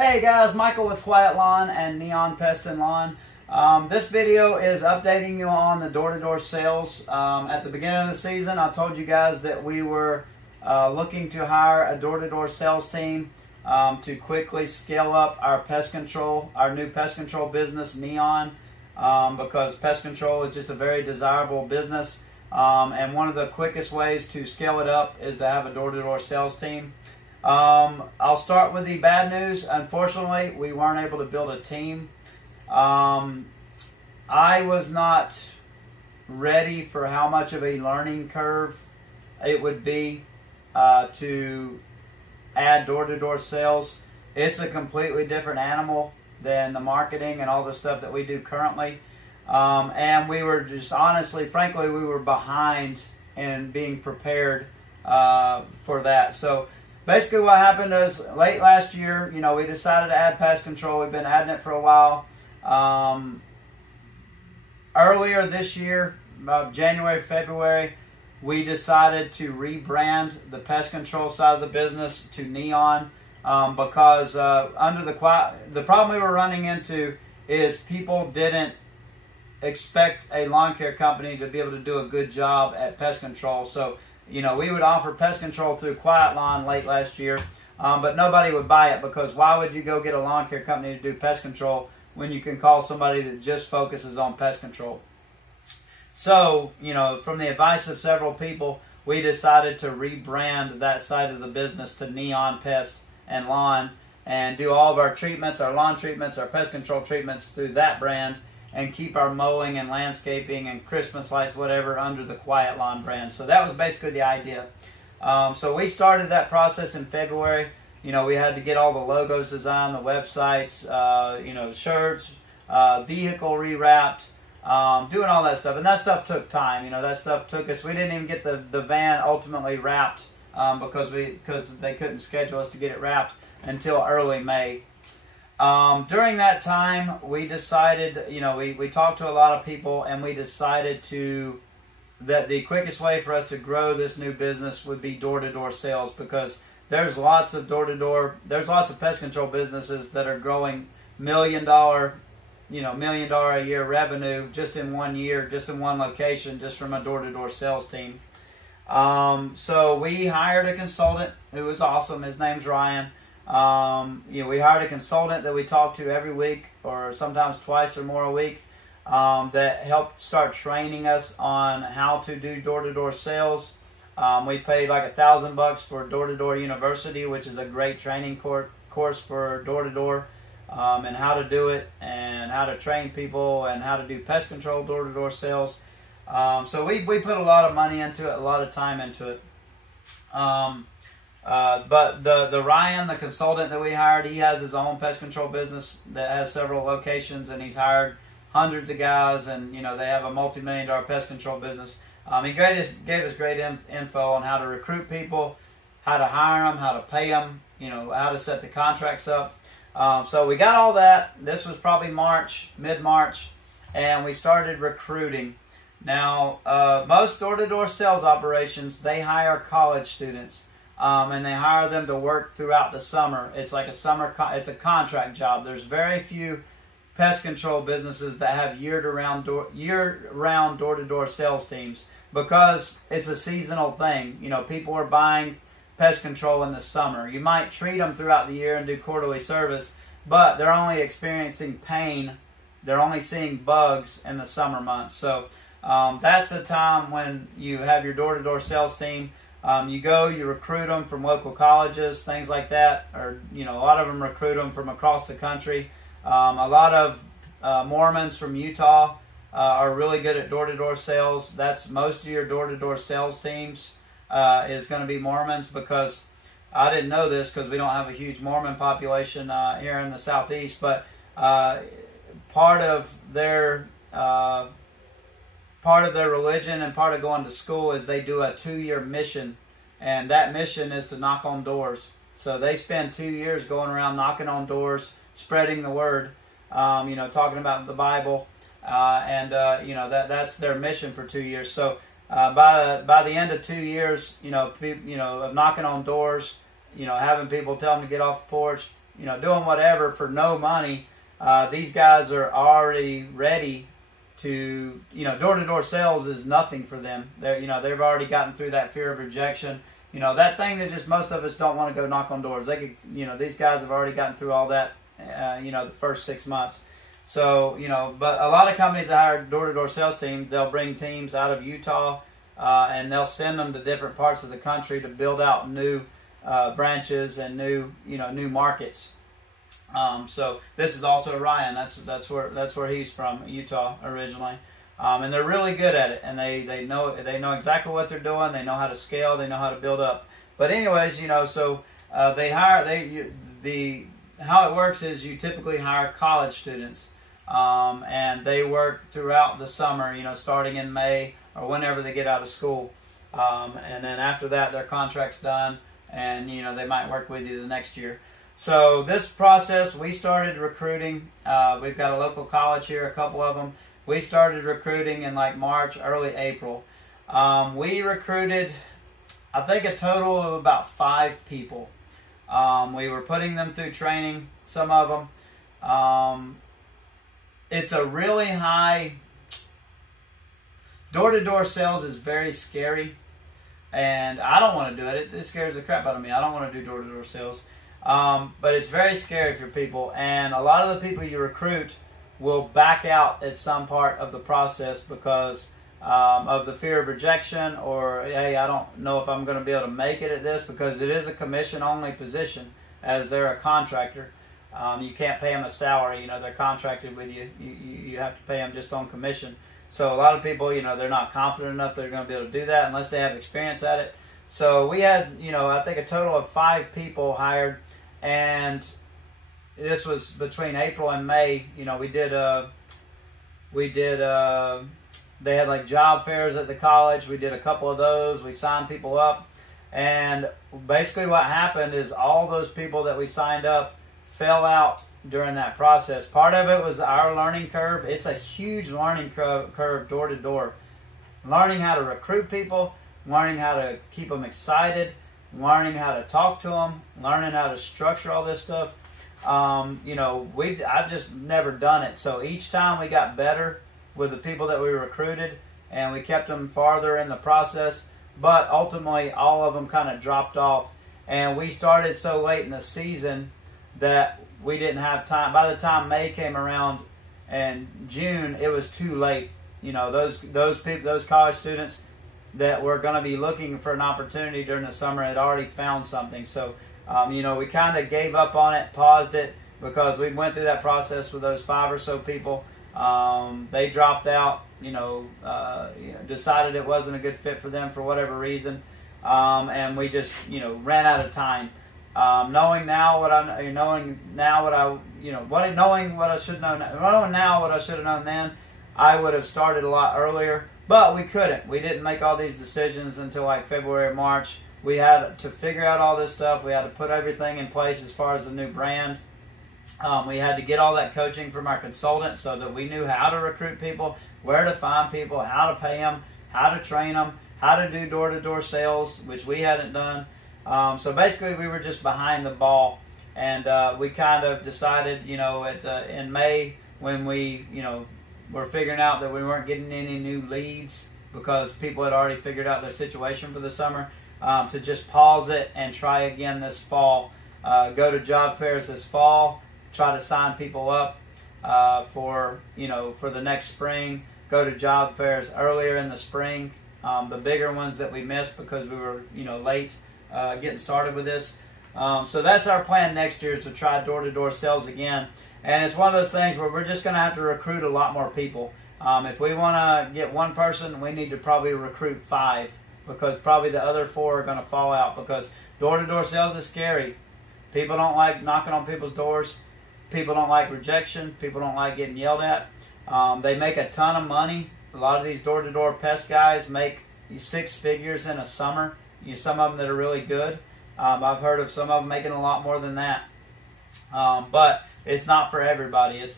Hey guys, Michael with Quiet Lawn and Neon Pest and Lawn. This video is updating you on the door-to-door sales. At the beginning of the season, I told you guys that we were looking to hire a door-to-door sales team to quickly scale up our pest control, our new pest control business, Neon, because pest control is just a very desirable business. And one of the quickest ways to scale it up is to have a door-to-door sales team. I'll start with the bad news. Unfortunately, we weren't able to build a team. I was not ready for how much of a learning curve it would be to add door-to-door sales. It's a completely different animal than the marketing and all the stuff that we do currently. And we were just honestly, frankly, we were behind in being prepared for that. So basically what happened is late last year, we decided to add pest control. We've been adding it for a while. Earlier this year, about January, February, we decided to rebrand the pest control side of the business to Neon because the problem we were running into is people didn't expect a lawn care company to be able to do a good job at pest control. So we would offer pest control through Quiet Lawn late last year, but nobody would buy it because why would you go get a lawn care company to do pest control when you can call somebody that just focuses on pest control? So, from the advice of several people, we decided to rebrand that side of the business to Neon Pest and Lawn and do all of our treatments, our lawn treatments, our pest control treatments through that brand, and keep our mowing and landscaping and Christmas lights, whatever, under the Quiet Lawn brand. So that was basically the idea. So we started that process in February. We had to get all the logos designed, the websites, shirts, vehicle rewrapped, doing all that stuff. And that stuff took time. That stuff took us. We didn't even get the van ultimately wrapped because they couldn't schedule us to get it wrapped until early May. During that time, we decided, we talked to a lot of people, and we decided that the quickest way for us to grow this new business would be door-to-door sales, because there's lots of pest control businesses that are growing $1 million a year revenue just in 1 year, just in one location, just from a door-to-door sales team. So we hired a consultant who was awesome. His name's Ryan. We hired a consultant that we talked to every week or sometimes twice or more a week that helped start training us on how to do door-to-door sales. We paid like $1,000 for Door-to-Door University, which is a great training course for door-to-door and how to do it and how to train people and how to do pest control door-to-door sales. So we put a lot of money into it, a lot of time into it. But the Ryan, the consultant that we hired, he has his own pest control business that has several locations, and he's hired hundreds of guys, and they have a multi-million-dollar pest control business. He gave us great info on how to recruit people, how to hire them, how to pay them, how to set the contracts up. So we got all that. This was probably mid-March, and we started recruiting. Now, most door-to-door sales operations, they hire college students. And they hire them to work throughout the summer. It's like it's a contract job. There's very few pest control businesses that have year-round door-to-door sales teams because it's a seasonal thing. People are buying pest control in the summer. You might treat them throughout the year and do quarterly service, but they're only experiencing pain. They're only seeing bugs in the summer months. So that's the time when you have your door-to-door sales team. You recruit them from local colleges, things like that, or a lot of them recruit them from across the country. A lot of Mormons from Utah are really good at door-to-door sales. That's most of your door-to-door sales teams is going to be Mormons, because I didn't know this because we don't have a huge Mormon population here in the Southeast, but part of their religion and part of going to school is they do a 2-year mission, and that mission is to knock on doors. So they spend 2 years going around knocking on doors, spreading the word, talking about the Bible, and that's their mission for 2 years. So by the end of 2 years, of knocking on doors, having people tell them to get off the porch, doing whatever for no money. These guys are already ready to, door-to-door sales is nothing for them. They've already gotten through that fear of rejection. That thing that just most of us don't want to go knock on doors. They could, these guys have already gotten through all that, the first 6 months. So, but a lot of companies that hire door-to-door sales teams, they'll bring teams out of Utah, and they'll send them to different parts of the country to build out new branches and new markets. So this is also Ryan. That's where he's from, Utah originally, and they're really good at it. And they know exactly what they're doing. They know how to scale. They know how to build up. But anyways, so how it works is you typically hire college students, and they work throughout the summer. Starting in May or whenever they get out of school, and then after that their contract's done, and they might work with you the next year. So this process, we started recruiting. We've got a local college here, a couple of them. We started recruiting in like March, early April. We recruited, I think, a total of about 5 people. We were putting them through training, some of them. It's a really high, door-to-door sales is very scary, and I don't want to do it. It scares the crap out of me. I don't want to do door-to-door sales. But it's very scary for people, and a lot of the people you recruit will back out at some part of the process because of the fear of rejection, or, hey, I don't know if I'm going to be able to make it at this, because it is a commission-only position as they're a contractor. You can't pay them a salary. They're contracted with you. You have to pay them just on commission. So a lot of people, they're not confident enough they're going to be able to do that unless they have experience at it. So we had, I think a total of 5 people hired, and this was between April and May. They had like job fairs at the college. We did a couple of those. We signed people up, and basically what happened is all those people that we signed up fell out during that process. Part of it was our learning curve. It's a huge learning curve door to door. Learning how to recruit people, learning how to keep them excited, learning how to talk to them, learning how to structure all this stuff. I've just never done it. So each time we got better with the people that we recruited, and we kept them farther in the process. But ultimately, all of them kind of dropped off. And we started so late in the season that we didn't have time. By the time May came around and June, it was too late. Those people, those college students that were going to be looking for an opportunity during the summer had already found something. So, we kind of gave up on it, paused it, because we went through that process with those 5 or so people. They dropped out, decided it wasn't a good fit for them for whatever reason. And we just, ran out of time. Knowing what I should know, knowing now what I should have known then, I would have started a lot earlier, but we couldn't. We didn't make all these decisions until like February or March. We had to figure out all this stuff. We had to put everything in place as far as the new brand. We had to get all that coaching from our consultant so that we knew how to recruit people, where to find people, how to pay them, how to train them, how to do door-to-door sales, which we hadn't done. So basically, we were just behind the ball, and we kind of decided, in May, when we, were figuring out that we weren't getting any new leads because people had already figured out their situation for the summer, to just pause it and try again this fall. Go to job fairs this fall, try to sign people up for the next spring. Go to job fairs earlier in the spring, the bigger ones that we missed because we were late getting started with this. So that's our plan next year, is to try door-to-door sales again. And it's one of those things where we're just going to have to recruit a lot more people. If we want to get one person, we need to probably recruit 5, because probably the other 4 are going to fall out, because door-to-door sales is scary. People don't like knocking on people's doors. People don't like rejection. People don't like getting yelled at. They make a ton of money. A lot of these door-to-door pest guys make 6 figures in a summer. Some of them that are really good. I've heard of some of them making a lot more than that. But it's not for everybody. It's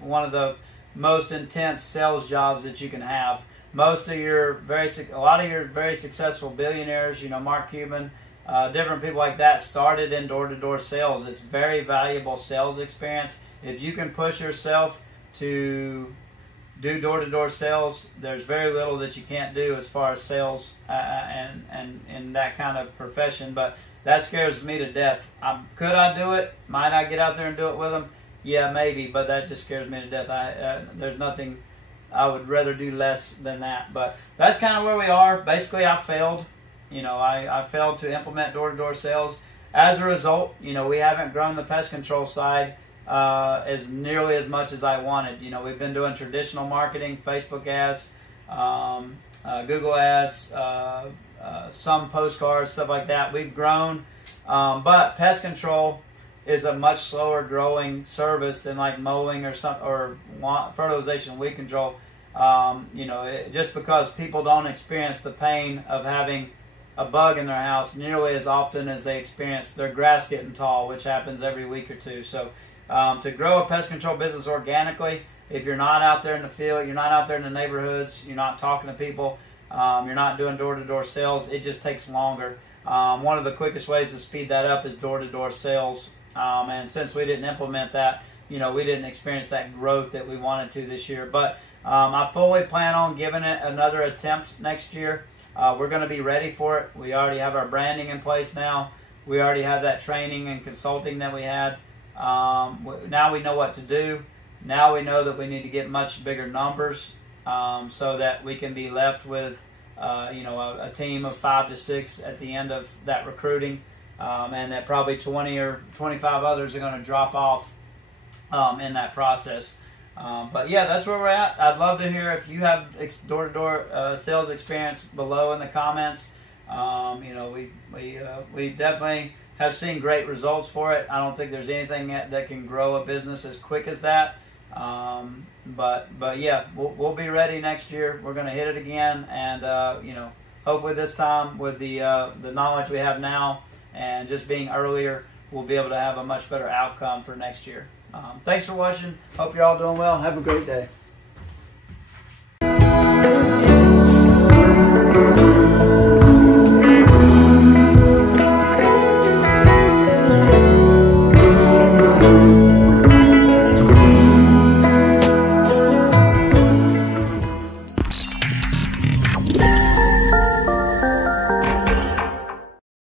one of the most intense sales jobs that you can have. A lot of your very successful billionaires, Mark Cuban different people like that started in door-to-door sales. It's very valuable sales experience. If you can push yourself to do door-to-door sales, there's very little that you can't do as far as sales and in that kind of profession. But that scares me to death. Could I do it? Might I get out there and do it with them? Yeah, maybe, but that just scares me to death. There's nothing. I would rather do less than that. But that's kind of where we are. Basically, I failed. I failed to implement door-to-door sales. As a result, we haven't grown the pest control side as nearly as much as I wanted. We've been doing traditional marketing, Facebook ads, Google ads, some postcards, stuff like that. We've grown, but pest control is a much slower growing service than like mowing or fertilization, weed control. Just because people don't experience the pain of having a bug in their house nearly as often as they experience their grass getting tall, which happens every week or two. So to grow a pest control business organically, if you're not out there in the field, you're not out there in the neighborhoods, you're not talking to people, you're not doing door-to-door sales, it just takes longer. One of the quickest ways to speed that up is door-to-door sales. And since we didn't implement that, we didn't experience that growth that we wanted to this year. But I fully plan on giving it another attempt next year. We're going to be ready for it. We already have our branding in place now. We already have that training and consulting that we had. Now we know what to do. Now we know that we need to get much bigger numbers so that we can be left with a team of 5 to 6 at the end of that recruiting, and that probably 20 or 25 others are going to drop off in that process. But yeah, that's where we're at. I'd love to hear if you have door-to-door sales experience below in the comments. We definitely have seen great results for it. I don't think there's anything that can grow a business as quick as that. But yeah, we'll be ready next year. We're going to hit it again, and hopefully this time with the knowledge we have now and just being earlier, we'll be able to have a much better outcome for next year. Thanks for watching. Hope you're all doing well. Have a great day.